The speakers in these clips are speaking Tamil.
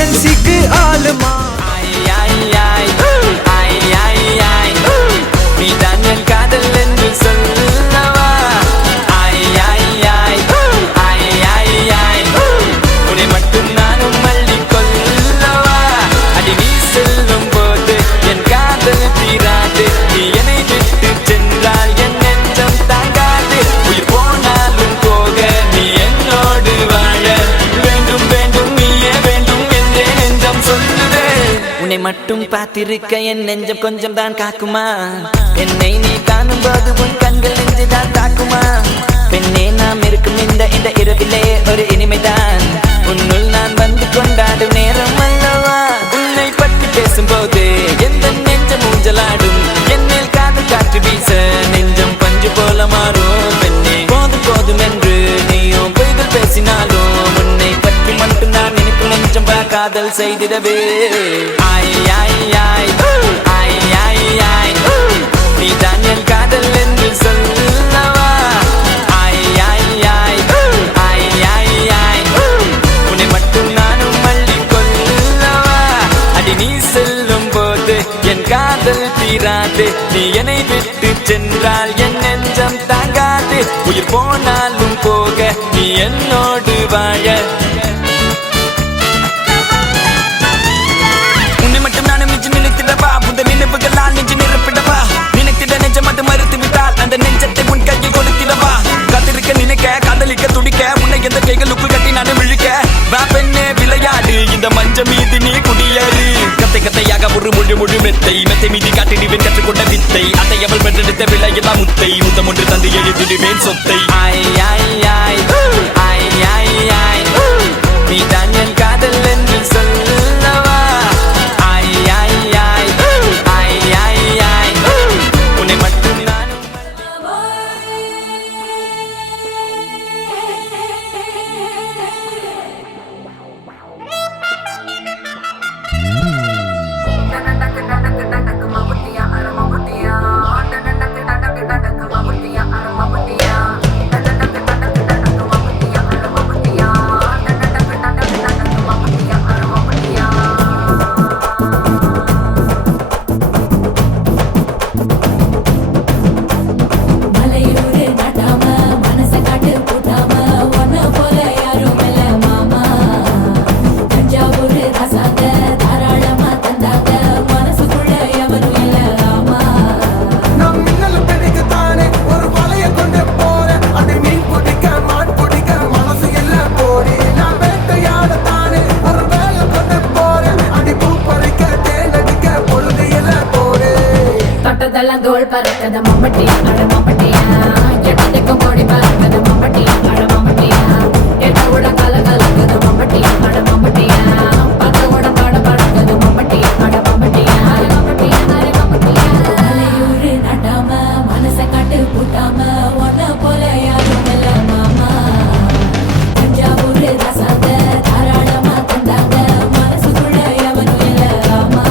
டெண்டன்சிக்கு ஆளுமா நீ தான் என் காதல் என்று சொல்லவா உன்னை மட்டும் நானும் மல்லி கொல்லவா அடி நீ செல்லும் போது என் காதல் தீராது நீ என்னை விட்டு சென்றால் என் நெஞ்சம் தாங்காது உயிர் போனாலும் போக நீ என்னோடு வாழ வேண்டும் வேண்டும் நீயே வேண்டும் என்றே நெஞ்சம் சொல்லுதே உன்னை மட்டும் பார்த்திருக்க என் நெஞ்சம் கொஞ்சம் தான் காக்குமா என்னை நீ காணும் போது உன் கண்கள் நெஞ்சுதான் தாக்குமா பெண்ணே நாம் இருக்கும் இந்த இரவிலே ஒரு இனிமைதான் உன்னுள் நான் வந்து கொண்டாடும் நேரம் அல்லவா உன்னை பற்றி பேசும்போது எந்த நெஞ்சம் ஊஞ்சலாடும் என்னில் காதல் காற்று வீச நெஞ்சம் பஞ்சு போல மாறும் பெண்ணே போதும் போதும் என்று நீயும் பொய்கள் பேசினாலும் உன்னை பற்றி மட்டும் நான் நினைப்பு நெஞ்சம் காதல் செய்திடவே நீ தான் என் காதல் என்று சொல்லவா உன்னை மட்டும் நானும் மல்லி கொல்லவா அடி நீ செல்லும் போது என் காதல் தீராது நீ என்னை விட்டு சென்றால் என் நெஞ்சம் தாங்காது உயிர் போனாலும் போக நீ என்னோடு வாழ உன்னை மட்டும் நானும் நெஞ்சு நினைத்திடவா புத நினைவுகளால் நெஞ்சு நிரப்பிடவா நினைத்திட நெஞ்சம் அது மறுத்து விட்டால் அந்த நெஞ்சத்தை உன் கையில் கொடுத்திடவா காத்திருக்க நினைக்க காதலிக்க துடிக்க உன்னை எந்த கைகளுக்குள் கட்டி நான் விழிக்க வா பெண்ணே விளையாடு இந்த மஞ்ச மீது நீ குடியேறு கத்தையாக ஒரு மொழி மெத்தை மீதி காட்டிடுவேன் கற்றுக்கொண்ட வித்தை அதை அவள் பெற்றெடுத்த விலையெல்லாம் முத்தை முத்தம் ஒன்று தந்து எழுதிடுவேன் சொத்தை நீ தான் என் காதல் என்று சொல்லவா உன்னை மட்டும் நானும் தோல் பறக்கத மம்பட்டியா அட மம்பட்டியா எட்டத்துக்கும் கோடி பறக்கத மம்பட்டியா அட மம்பட்டியா எட்ட கூட கல கலக்கது மம்பட்டியா அட மம்பட்டியா பக்க கூட பாட பறக்கது மம்பட்டியா அட மம்பட்டியா அட மம்பட்டியா அட மம்பட்டியா அலையூரு நட்டாம மனச காட்டு கூட்டாம ஒன்ன போல யாரும் இல்ல மாமா தஞ்சாவூர் ரசாங்க தாராளமா தந்தாங்க மனசுக்குள்ள எவனும் இல்ல ராமா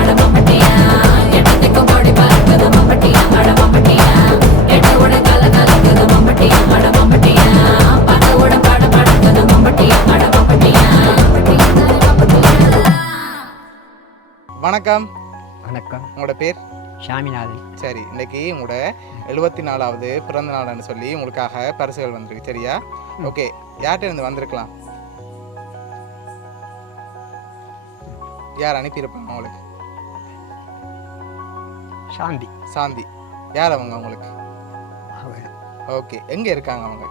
அட மம்பட்டியா எட்டத்துக்கும் ஓடி பறக்குது மம்பட்டியா அட மம்பட்டியா எட்டோட கல கலக்குது மம்பட்டியா அட மம்பட்டியா பதவோட பட படக்குது மம்பட்டியா அட மம்பட்டியா வணக்கம். வணக்கம். உங்களோட பேர்? சாமிநாதன். சரி, இன்னைக்கு உங்களோட 74வது பிறந்த நாள்னு சொல்லி உங்களுக்காக பரிசுகள் வந்திருக்கு. சரியா? ஓகே, யார்கிட்ட இருந்து வந்திருக்கலாம்? யார் அனுப்பியிருப்பாங்க உங்களுக்கு? சாந்தி. சாந்தி. யார் அவங்க உங்களுக்கு? அவங்க ஓகே, எங்கே இருக்காங்க அவங்க?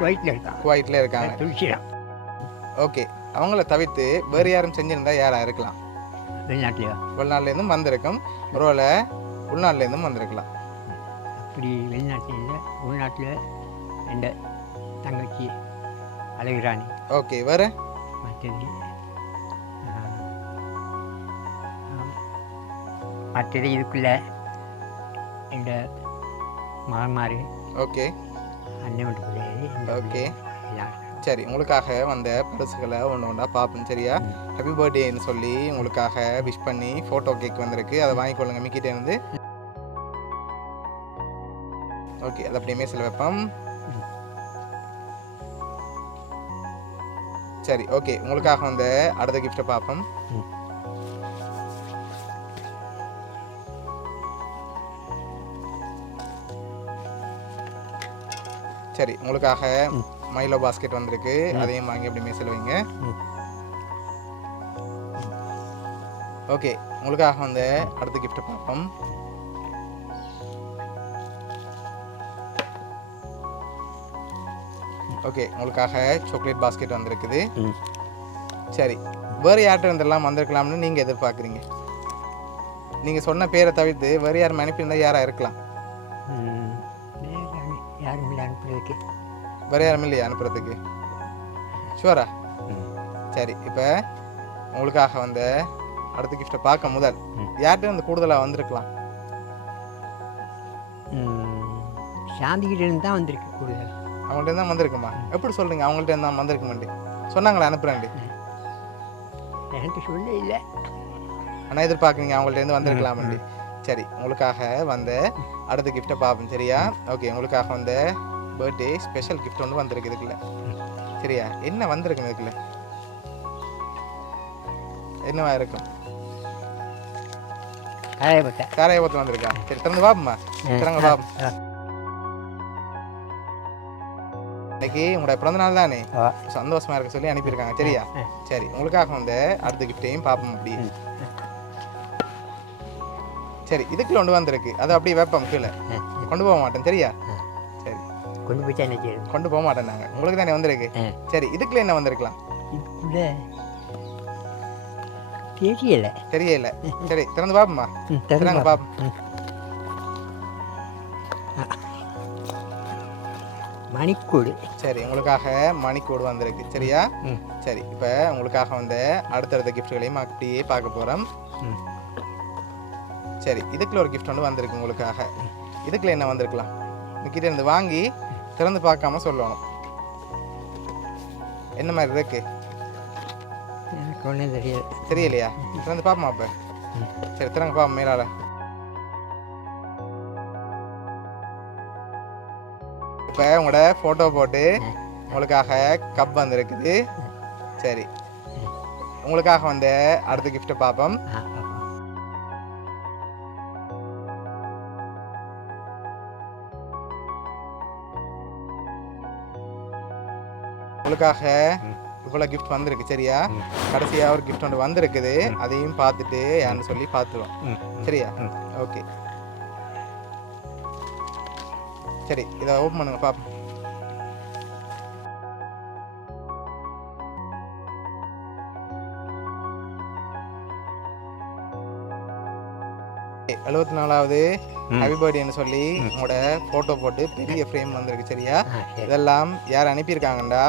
குவைட்டில் இருக்காங்க. குவைட்டில் இருக்காங்க. துளசிடம் ஓகே, அவங்கள தவிர்த்து வேறு யாரும் செஞ்சிருந்தா யாராக இருக்கலாம்? வெளிநாட்டிலையா? வெளிநாட்டிலேருந்தும் வந்திருக்கும், ஒருவேளை உள்நாட்டிலேருந்தும் வந்திருக்கலாம். அப்படி வெளிநாட்டில் இல்லை, உள்நாட்டில் எந்த தங்கச்சி அழகுராணி. ஓகே, வேறு? மற்றது இதுக்குள்ள எந்த மகன்மார். ஓகே அண்ணன் வீட்டு பிள்ளைகள். ஓகே எல்லாரும். சரி, உங்களுக்காக வந்த பரிசுகளை ஒன்று ஒன்றா பார்ப்போம். சரியா? ஹாப்பி பர்த்டேன்னு சொல்லி உங்களுக்காக விஷ் பண்ணி ஃபோட்டோ கேக் வந்திருக்கு, அதை வாங்கிக்கொள்ளுங்க மிக்கிட்டே இருந்து. ஓகே, அதை அப்படியே மேசில் வைப்போம். சரி, ஓகே, உங்களுக்காக வந்த அடுத்த கிஃப்டை பார்ப்போம். சரி, உங்களுக்காக மைலோ பாஸ்கெட் வந்திருக்கு, அதையும் வாங்கி அப்படி மேசில் வைங்க. ஓகே, உங்களுக்காக வந்து அடுத்த கிஃப்ட் பார்ப்போம். ஓகே, உங்களுக்காக சாக்லேட் பாஸ்கெட் வந்திருக்குது. சரி, வேறு யார்கிட்ட இருந்தெல்லாம் வந்திருக்கலாம்னு நீங்கள் எதிர்பார்க்குறீங்க? நீங்கள் சொன்ன பேரை தவிர்த்து வேறு யாரும் அனுப்பியிருந்தால் யாராக இருக்கலாம்? யாரும் இல்லை அனுப்புறதுக்கு. வேறு யாரும் இல்லையா அனுப்புறதுக்கு? ஷுவரா? சரி, இப்போ உங்களுக்காக வந்து அடுத்த கிஃப்டை பார்க்க முதல் யார்கிட்ட வந்து கூடுதலாக வந்திருக்கலாம்? சாந்திகிட்ட இருந்து தான் வந்திருக்கு கூடுதல். அவங்கள்ட்ட தான் வந்திருக்குமா? எப்படி சொல்கிறீங்க அவங்கள்ட்ட இருந்தால் வந்திருக்குமாண்டி? சொன்னாங்களா அனுப்புகிறேன்டி? எனக்கு சொல்ல இல்லை, ஆனால் எதிர்பார்க்குறீங்க அவங்கள்ட்ட வந்திருக்கலாமண்டி. சரி, உங்களுக்காக வந்த அடுத்த கிஃப்டை பார்ப்போம். சரியா? ஓகே, உங்களுக்காக வந்த பர்த்டே ஸ்பெஷல் கிஃப்ட் ஒன்று வந்திருக்கு இதுக்குள்ள. சரியா? என்ன வந்திருக்கு இதுக்குள்ள? என்னவா இருக்கும்? காரையபத்தில் வந்திருக்கா? சரி, திறந்து பாப்போம்மா. திறங்க பாப்போம். இன்னைக்கு உங்களோட பிறந்த நாள் தானே, சந்தோஷமா இருக்க சொல்லி அனுப்பியிருக்காங்க. சரியா? சரி, உங்களுக்காக வந்து அடுத்த கிஃப்டையும் பார்ப்போம். அப்படி சரி, இதுக்குள்ள ஒன்று வந்திருக்கு, அதை அப்படியே வைப்போம். கீழே கொண்டு போக மாட்டேன். சரியா? சரி, கொண்டு போயிட்டா என்ன கொண்டு போக மாட்டேன். நாங்கள் உங்களுக்கு தானே வந்திருக்கு. சரி, இதுக்குள்ள என்ன வந்திருக்கலாம்? தெரியல. தெரியல. சரி, திறந்து பாப்போம்மா. திறங்க பாப்போம். மணிக்கூடு. சரி, உங்களுக்காக மணிக்கூடு வந்திருக்கு. சரியா? சரி, இப்போ உங்களுக்காக வந்து அடுத்தடுத்த கிஃப்ட்களையும் அப்படியே பார்க்க போகிறோம். சரி, இதுக்குள்ள ஒரு கிஃப்ட் ஒன்று வந்திருக்கு உங்களுக்காக. இதுக்குள்ள என்ன வந்திருக்கலாம்? கிட்ட இருந்து வாங்கி திறந்து பார்க்காம சொல்லணும். என்ன மாதிரி இருக்கு? எனக்கு ஒன்றும் தெரியல. தெரியலையா? திறந்து பார்ப்போமா? அப்போ சரி, திறங்க பாப்போம். மேலால இப்போ உங்களோட ஃபோட்டோ போட்டு உங்களுக்காக கப் வந்திருக்குது. சரி, உங்களுக்காக வந்து அடுத்த கிஃப்ட்டை பார்ப்போம். உங்களுக்காக இவ்வளோ கிஃப்ட் வந்திருக்கு. சரியா? கடைசியாக ஒரு கிஃப்ட் ஒன்று வந்திருக்குது, அதையும் பார்த்துட்டு யாருன்னு சொல்லி பார்த்துருவோம். சரியா? ஓகே, சரி, இதை ஓப்பன் பண்ணுங்க பாப்போம். Okay, 74வது ஹாப்பி பர்த்டேன்னு சொல்லி உங்களோட ஃபோட்டோ போட்டு பெரிய ஃப்ரேம் வந்திருக்கு. சரியா? இதெல்லாம் யார் அனுப்பியிருக்காங்கண்டா?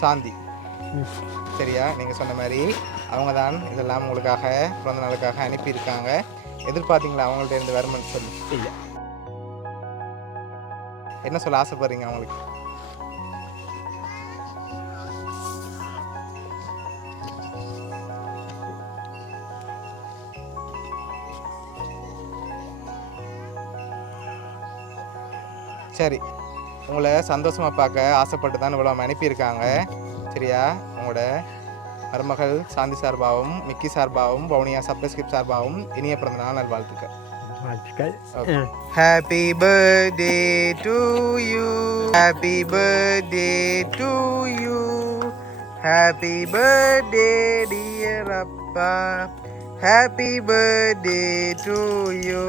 சாந்தி. சரியா? நீங்கள் சொன்ன மாதிரி அவங்க தான் இதெல்லாம் உங்களுக்காக பிறந்த நாளுக்காக அனுப்பியிருக்காங்க. எதிர்பார்த்தீங்களா அவங்கள்ட்ட இருந்து வருமானு சொல்லி? இல்லை. என்ன சொல்ல ஆசைப்படுறீங்க அவங்களுக்கு? சரி, உங்களை சந்தோஷமாக பார்க்க ஆசைப்பட்டு தான் இவ்வளோ அனுப்பியிருக்காங்க. சரியா? உங்களோட மருமகள் சாந்தி சார்பாகவும் மிக்கி சார்பாகவும் வவுனியா சப்ஸ்கிரிப்ட் சார்பாகவும் இனிய பிறந்தநாள் நல்வாழ்த்துக்கள். வாழ்த்துக்கள். Happy birthday to you, happy birthday to you, happy birthday dear அப்பா, ஹாப்பி பர்த்டே டு யூ.